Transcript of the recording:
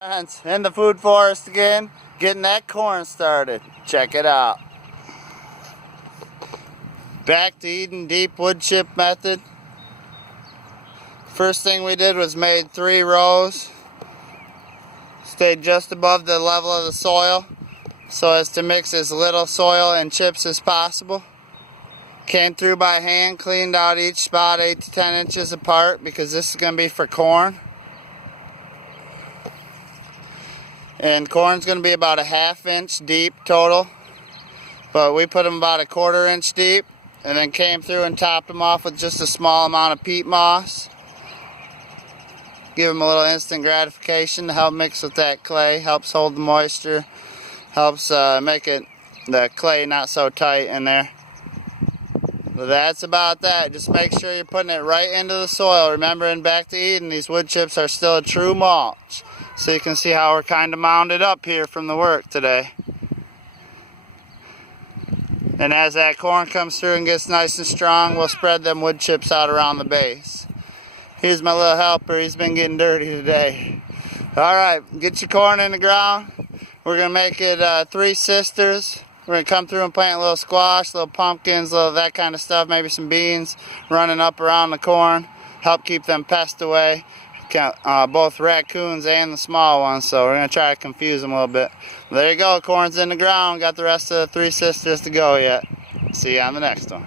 Friends, in the food forest again, getting that corn started. Check it out. Back to Eden Deep wood chip method. First thing we did was made 3 rows. Stayed just above the level of the soil so as to mix as little soil and chips as possible. Came through by hand, cleaned out each spot 8 to 10 inches apart because this is going to be for corn. And corn's going to be about a 1/2 inch deep total, but we put them about a 1/4 inch deep, and then came through and topped them off with just a small amount of peat moss. Give them a little instant gratification to help mix with that clay, helps hold the moisture, helps make the clay not so tight in there. But that's about that. Just make sure you're putting it right into the soil. Remember, in Back to Eden, these wood chips are still a true mulch. So you can see how we're kind of mounded up here from the work today. And as that corn comes through and gets nice and strong, we'll spread them wood chips out around the base. Here's my little helper. He's been getting dirty today. Alright, get your corn in the ground. We're going to make it 3 sisters. We're going to come through and plant a little squash, little pumpkins, little that kind of stuff, maybe some beans running up around the corn. Help keep them pests away. Both raccoons and the small ones, so we're going to try to confuse them a little bit. There you go, corn's in the ground. Got the rest of the 3 sisters to go yet. See you on the next one.